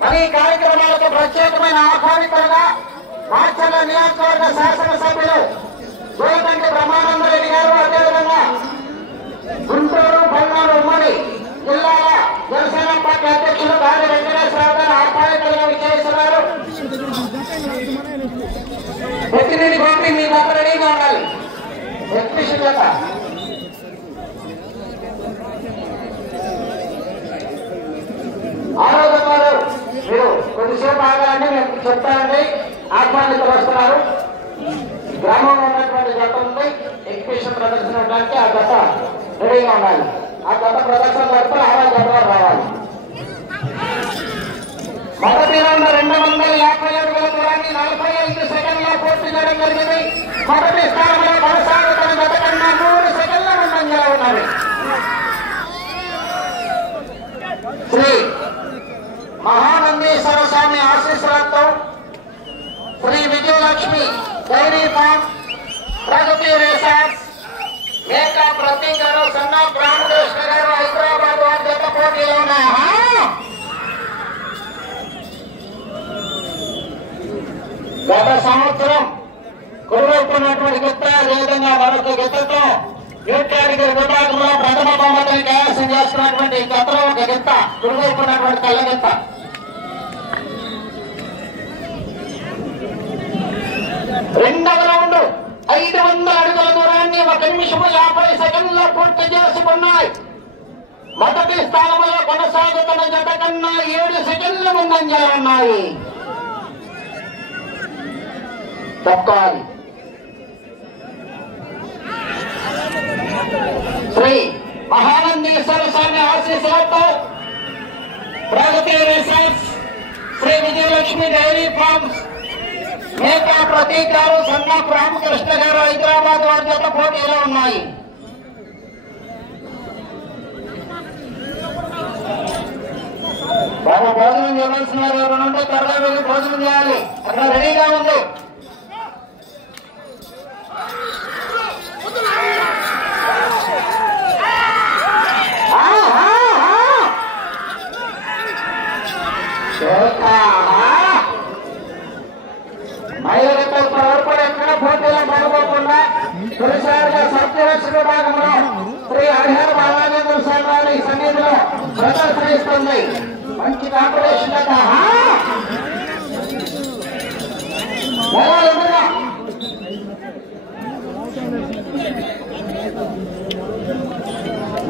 మరి కార్యక్రమాలకు ప్రత్యేకమైన ఆహ్వానితులుగా మాచర్ల నియోజకవర్గ శాసనసభ్యులు జోయకంటి బ్రహ్మానంద రెడ్డి గారు, అదేవిధంగా గుంటూరు పల్నాడు ఉమ్మడి జిల్లాల జనసేన పార్టీ అధ్యక్షులు గాలి వెంకటేశ్వరరావు గారు ఆహ్వానితులుగా విచ్చేస్తున్నారు. ప్రతినిధి గోపి మీ దగ్గర రెడీగా ఉండాలి. ఎగ్జిబిషన్ యొక్క ఆరోగ్య మీరు కొద్దిసేపు ఆగాలని మేము చెప్తానండి. ఆహ్వానితులు వస్తున్నారు. గ్రామంలో ఉన్నటువంటి జత ఉంది. ఎగ్జిబిషన్ ప్రదర్శన ఉండడానికి ఆ జత రెడీగా ఉండాలి. ఆ జత ప్రదర్శన తర్వాత ఆరో జత రావాలి. మొదటి రౌండ్ 250 అడుగుల దూరాన్ని 45 సెకండ్లో పూర్తి చేయడం జరిగింది. మొదటి స్థానంలో కొనసాగుతున్న జత కన్నా 3 సెకండ్ల ముందంజలో ఉన్నది. శ్రీ మహానందీశ్వర స్వామి ఆశీస్సులతో శ్రీ విజయలక్ష్మి డైరీ ఫార్మ్, ప్రగతి రిసార్ట్స్, మేకా ప్రతీక్ గారు, సన్నా రామకృష్ణ గారు హైదరాబాద్ వారి జత పోటీలో ఉన్నాయి. గత సంవత్సరం కురువైపున్నటువంటి గిత్త, అదేవిధంగా మరొక గిత్తతో యూత్ కేటగిరీ విభాగంలో ప్రథమ బహుమతిని కైవసం చేస్తున్నటువంటి గతంలో ఒక గిత్త, కురువైపున్నటువంటి తెల్ల గిత్త. రెండవ రౌండ్ 500 అడుగుల దూరాన్ని 1 నిమిషం 50 సెకండ్లో పూర్తి చేసుకున్నాయి. మొదటి స్థానంలో కొనసాగుతున్న జత కన్నా 7 సెకండ్ల ముందంజలో ఉన్నాయి. తప్పాలి. శ్రీ మహానందీశ్వర స్వామి ఆశీస్సులతో Pragati resorts, Shri Vijayalakshmi dairy farms, Meka Prateek garu, Sanna Ramakrishna గారు హైదరాబాద్ వారి జత పోటీలో ఉన్నాయి. బాబు భోజనం చేయవలసిన వారు ఎవరు నుండి త్వరగా వెళ్ళి భోజనం చేయాలి. అక్కడ రెడీగా ఉంది. మహిళలతో ఇప్పటివరకు ఎక్కడ పోటీలో పాల్గొకుండా తొలిసారిగా సత్యరక్ష విభాగంలో శ్రీ హరిహర బాలాజేంద్ర స్వామి వారి సన్నిధిలో ప్రదర్శనిస్తుంది. మంచి కాంపిటీషన్ కదా.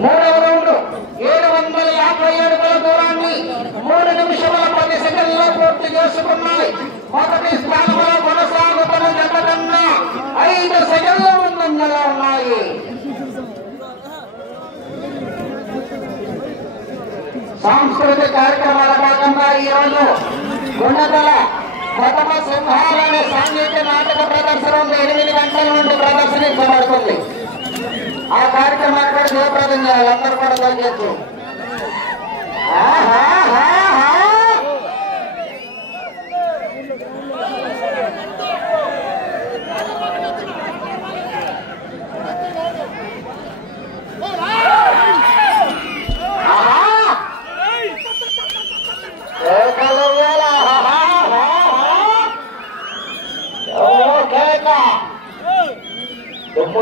మూడవ రౌండ్ 750 అడుగుల దూరాన్ని 3 నిమిషముల 10 సెకండ్లో పూర్తి చేసుకున్నాయి. మొదటి స్థానంలో కొనసాగుతున్న జత కన్నా 5 సెకండ్ల ముందంజలో ఉన్నాయి. సాంస్కృతిక కార్యక్రమాల భాగంగా ఈరోజు గుండెతల ప్రథమ సింహాలనే సాంఘిక నాటక ప్రదర్శన ఉంది. 8 గంటల నుండి ప్రదర్శనించబడుతుంది. ఆ కార్యక్రమాన్ని కూడా జయప్రదం చేయాలి. అందరూ కూడా దయచేసి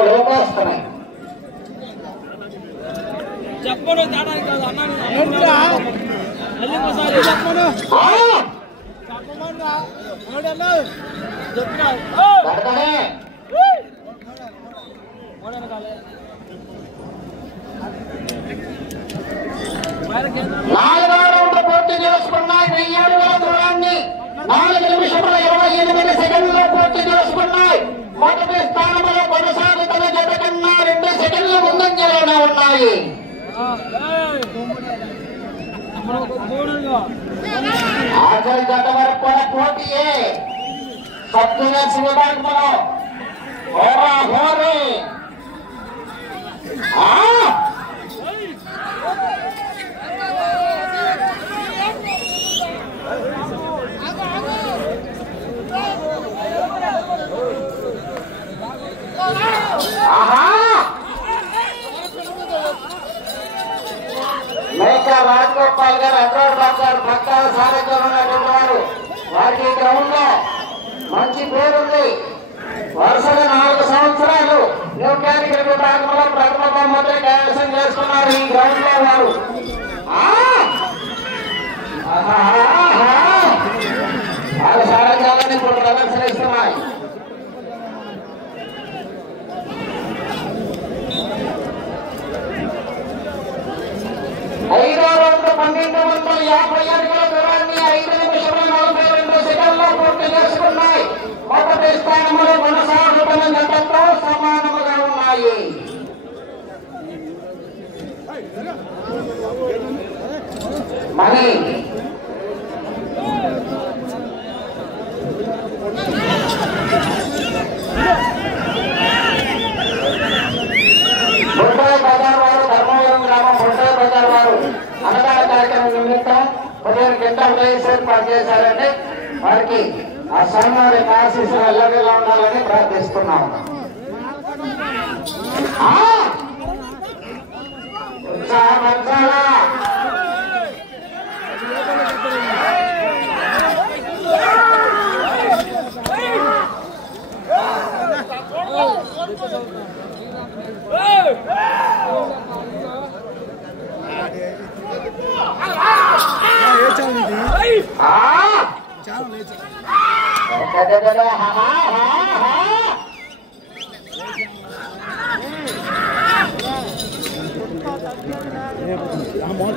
లోపేస్తున్నాయి. చెప్పను దాడానికి కాదు అన్నాను చెప్పను నాలుగో రౌండ్ పూర్తి చేసుకున్నాయి. 1000 అడుగుల దూరాన్ని 4 నిమిషముల 28 సెకండ్లో పూర్తి చేసుకున్నాయి. మొదటి స్థానంలో కొనసాగుతున్న జత కన్నా 2 సెకండ్ల ముందంజలో పోటీలోనే ఉన్నాయి. ఆఖరి జత వరకు కూడా పోటీయే. సబ్ జూనియర్స్ విభాగంలో హోరాహోరీ. మేకా రాజగోపాల్ గారు అడ్రోడ్ బాబు గారు పక్కా సారథ్యం ఉన్నటువంటి వారు. వారికి గ్రౌండ్ లో మంచి పేరుంది. వరుసగా 4 సంవత్సరాలు న్యూ కేటగిరీ విభాగంలో ప్రథమ బహుమతి కైవసం చేసుకున్నారు ఈ గ్రౌండ్ లో వారు. వారి సారథ్యాలను ఇప్పుడు ప్రదర్శనిస్తున్నాయి. 5వ రౌండ్ 1250 అడుగుల దూరాన్ని 5 నిమిషముల 42 సెకండ్లో పూర్తి చేసుకున్నాయి. మొదటి స్థానంలో కొనసాగుతున్న జతతో సమానముగా ఉన్నాయి. మరి బొడ్డాయి బజార్ వారు, ధర్మవరం గ్రామం బొడ్డాయి బజార్ వారు అన్నదాన కార్యక్రమం నిమిత్తం 15 క్వింటాల్ రైస్ ఏర్పాటు చేశారండి. వారికి ఆ సన్మాన ఆశీస్సులు ఎల్లవేళ ఉండాలని ప్రార్థిస్తున్నాం.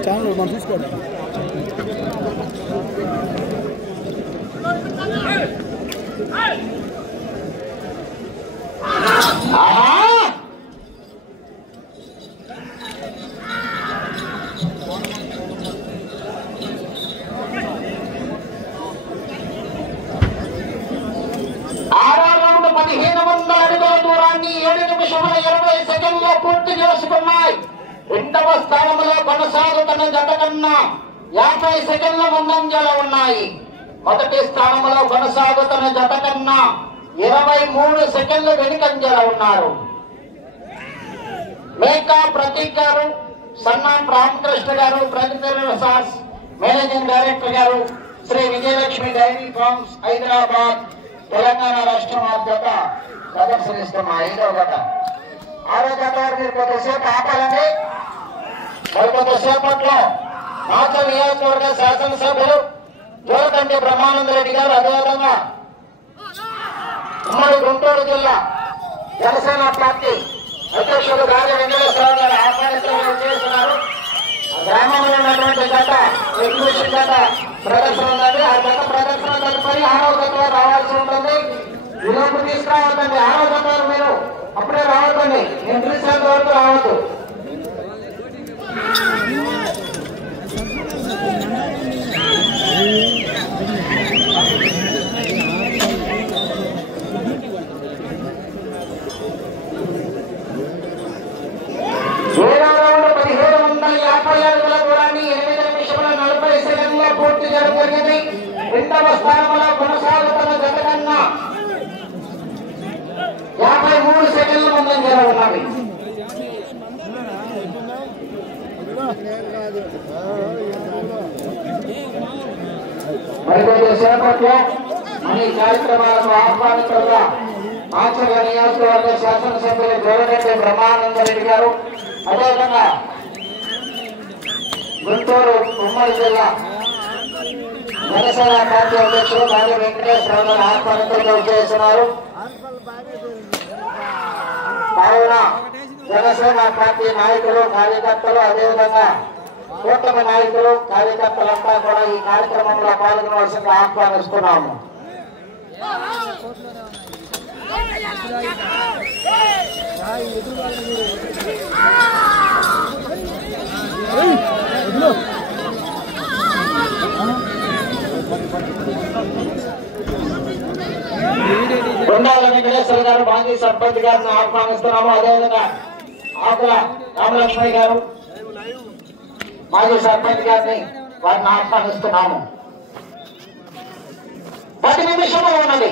ఛానల్ మనం చూసుకోండి. ఆరవ 1500 అడుగుల దూరాన్ని 7 నిమిషముల 20 సెకండ్లో పూర్తి చేసుకున్నాయి. 2వ స్థానంలో కొనసాగుతున్న జత కన్నా 50 సెకండ్ల ముందంజలో ఉన్నాయి. మొదటి స్థానంలో కొనసాగుతున్న జత కన్నా 23 సెకండ్లు వెనుకంజలో ఉన్నారు. మేకా ప్రతీక్ గారు, సన్నాం Ramakrishna garu, Pragati resorts managing director గారు, శ్రీ విజయలక్ష్మి డైరీ ఫార్మ్స్ హైదరాబాద్ తెలంగాణ రాష్ట్రం జత ప్రదర్శనిస్తున్న 5వ జత. 6వ జత వారు మీరు కొద్దిసేపు ఆపాలండి. మరి కొద్దిసేపట్లో మాచల నియోజకవర్గ శాసనసభ్యులు జోలకంటి బ్రహ్మానంద రెడ్డి గారు, అదేవిధంగా ఉమ్మడి గుంటూరు జిల్లా జనసేన పార్టీ అధ్యక్షులు గాలి వెంకటేశ్వరరావు గారు ఆహ్వానించడం చేస్తున్నారు. గ్రామంలో ఉన్నటువంటి జత ఎగ్జిబిషన్ జత ప్రదర్శన ఉందండి. ఆ జత ప్రదర్శన తదుపరి 6వ జత రావాల్సి ఉంటుంది. ఈలోపు తీసుకురావద్దండి. 6వ జత మీరు అప్పుడే రావద్దండి. నేను పిలిచేంత వరకు రావద్దు. పూర్తి చేయడం జరిగింది. 2వ స్థానంలో కొనసాగుతున్న జత కన్నా 53 సెకండ్ల ముందంజలో ఉన్నవి. మరికొద్ది సేపట్లో మన ఈ కార్యక్రమాలను ఆహ్వానితులుగా మాచర్ల నియోజకవర్గ శాసనసభ్యులు జోలరెడ్డి బ్రహ్మానంద రెడ్డి గారు, అదేవిధంగా గుంటూరు ఉమ్మడి జిల్లా జనసేన పార్టీ అధ్యక్షులు గాలి వెంకటేశ్వరరావు గారు ఆహ్వానితులుగా చేస్తున్నారు. కావున జనసేన పార్టీ నాయకులు, కార్యకర్తలు, అదేవిధంగా కూటమి నాయకులు, కార్యకర్తలంతా కూడా ఈ కార్యక్రమంలో పాల్గొనవలసిందిగా ఆహ్వానిస్తున్నాము. బృందాల వెంకటేశ్వర గారు మాజీ సర్పంచ్ గారిని ఆహ్వానిస్తున్నాము. అదేవిధంగా ఆకుల రామలక్ష్మి గారు మాజీ సర్పంచ్ గారిని వారిని ఆహ్వానిస్తున్నాము. 10 నిమిషములు ఉన్నది.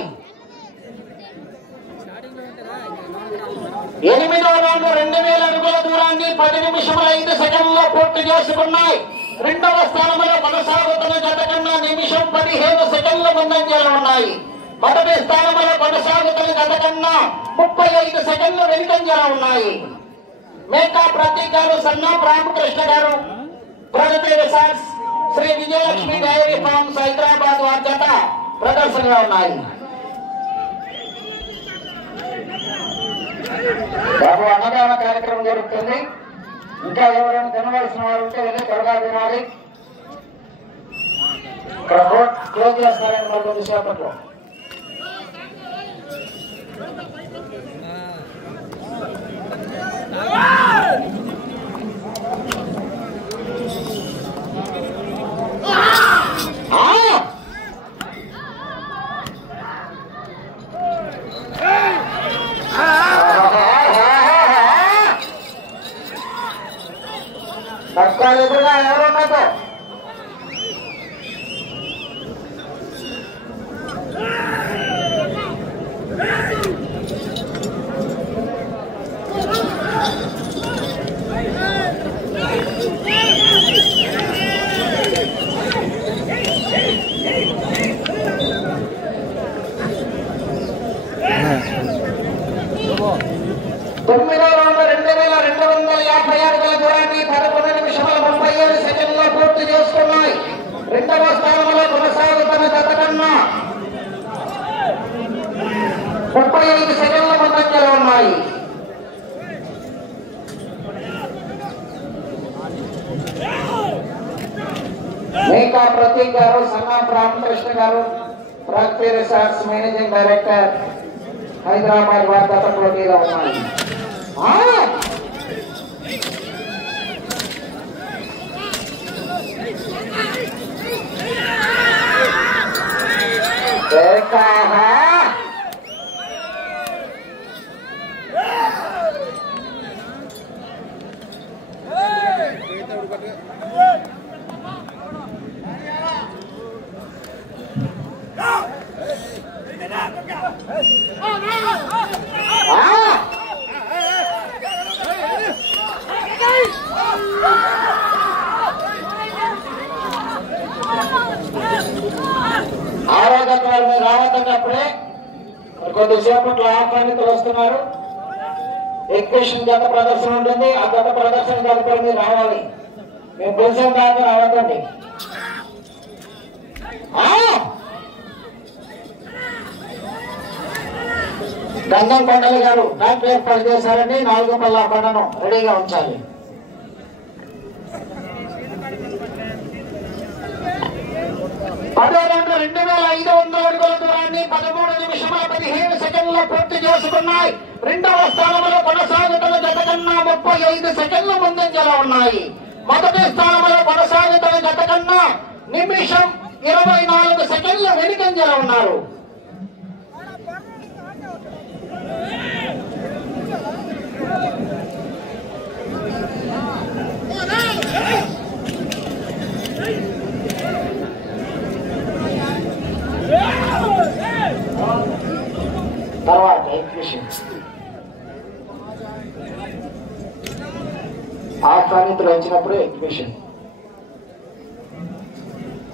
8వ రౌండ్ 2000 అడుగుల దూరాన్ని 10 నిమిషముల 5 సెకండ్లలో పూర్తి చేసుకున్నాయి. 2వ స్థానంలో కొనసాగుతున్న జత కన్నా నిమిషం 15 సెకండ్ల ముందంజలో ఉన్నాయి. మొదటి స్థానంలో కొనసాగుతున్న జత కన్నా 35 సెకండ్లు వెనుకంజలో ఉన్నాయి. మేకా ప్రతీక్ గారు, Sannap Ramakrishna garu, Pragati resorts, Shri Vijayalakshmi dairy farms Hyderabad వారి జత ప్రదర్శనగా ఉన్నాయి. బాబు అన్నదాన కార్యక్రమం జరుగుతుంది. ఇంకా ఎవరైనా తినవలసిన వారు ఉంటే వెళ్ళి త్వరగా తినాలి. ఇక్కడ బోట్ క్లోజ్ చేస్తారని మరి కొద్దిసేపట్లో. పక్కన ఎదురుగా ఎవరున్నదో తొమ్మిదో రౌండ్ 2250 అడుగుల దూరాన్ని 11 నిమిషముల 37 సెకండ్లో పూర్తి చేసుకున్నాయి. 2వ స్థానంలో కొనసాగుతున్న జత కన్నా 35 సెకండ్ల ముందంజలో ఉన్నాయి. మేకా ప్రతీక్ గారు, Sannap Ramakrishna garu, Pragati resorts managing director Hyderabad వారి జత పోటీలో ఉన్నాయి. ఆరోగ్యం వారిని రావద్దన్నప్పుడే కొద్దిసేపట్లో ఆహ్వానితులు వస్తున్నారు. ఎగ్జిబిషన్ జత ప్రదర్శన ఉంటుంది. ఆ జత ప్రదర్శన తదుపరి మీరు రావాలి. మేము పిలిచిన దాకా రావద్దండి. గంధం కొండలి గారు డాక్టర్ ఏర్పాటు చేశారని 4 పళ్ళ కొండను రెడీగా ఉంచాలి. పదో రౌండ్ 2500 అడుగుల దూరాన్ని 13 నిమిషముల 15 సెకండ్ల పూర్తి చేసుకున్నాయి. 2వ స్థానంలో కొనసాగుతున్న జత కన్నా 35 సెకండ్ల ముందంజలో ఉన్నాయి. మొదటి స్థానంలో కొనసాగుతున్న జత కన్నా నిమిషం 24 సెకండ్ల వెనుకంజలో ఉన్నారు. తర్వాత ఎగ్జిబిషన్ ఆహ్వానితులు వచ్చినప్పుడు ఎగ్జిబిషన్.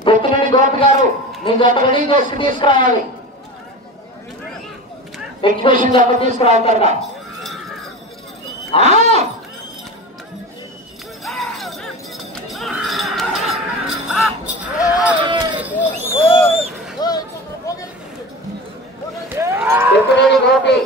పొత్తిరెడ్డి గోపి గారు నీ జత రెడీ చేసి తీసుకురావాలి. ఎగ్జిబిషన్ జత తీసుకురావుతారుగా. పొత్తిరెడ్డి గోపి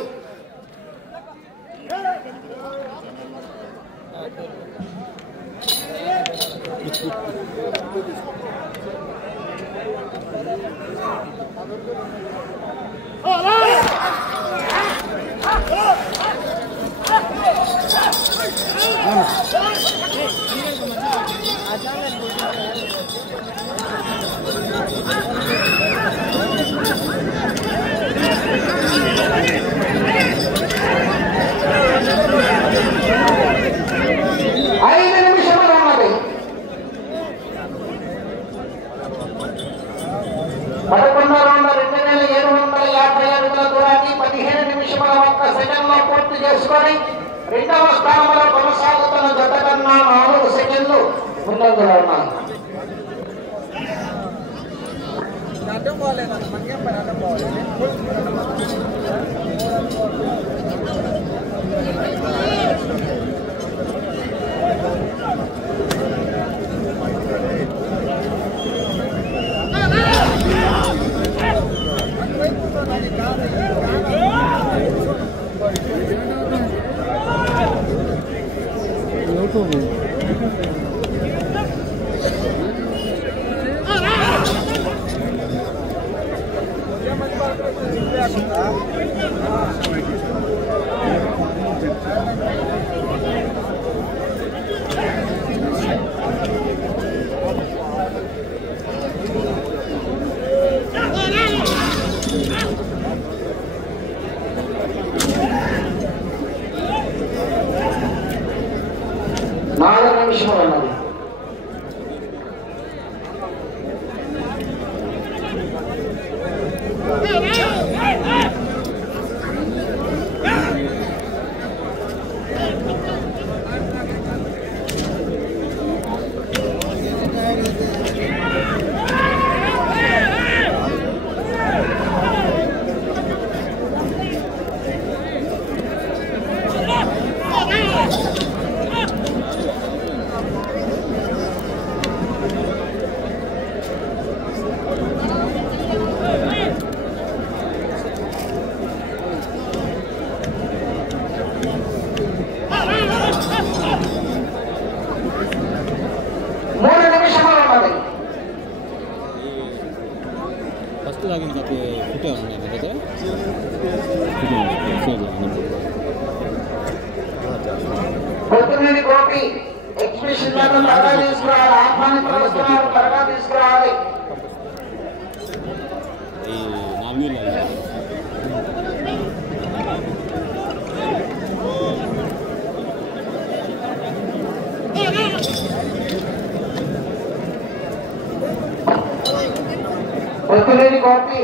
11వ రౌండ్ 2750 అడుగుల దూరాన్ని 15 నిమిషముల 1 సెకండ్లో పూర్తి చేసుకొని 2వ స్థానంలో కొనసాగుతున్న జత కన్నా 4 సెకండ్లు ముందంజలో ఉన్నాయి. అడ్డం పోలేదన్న మనకేం పని అడ్డం పోవాలి. ఉన్నది. కొత్తమూరి గోపి ఎగ్జిబిషన్ త్వరగా తీసుకురావాలి. ఆహ్వానితులు త్వరగా తీసుకురావాలి. కొత్తమూరి గోపి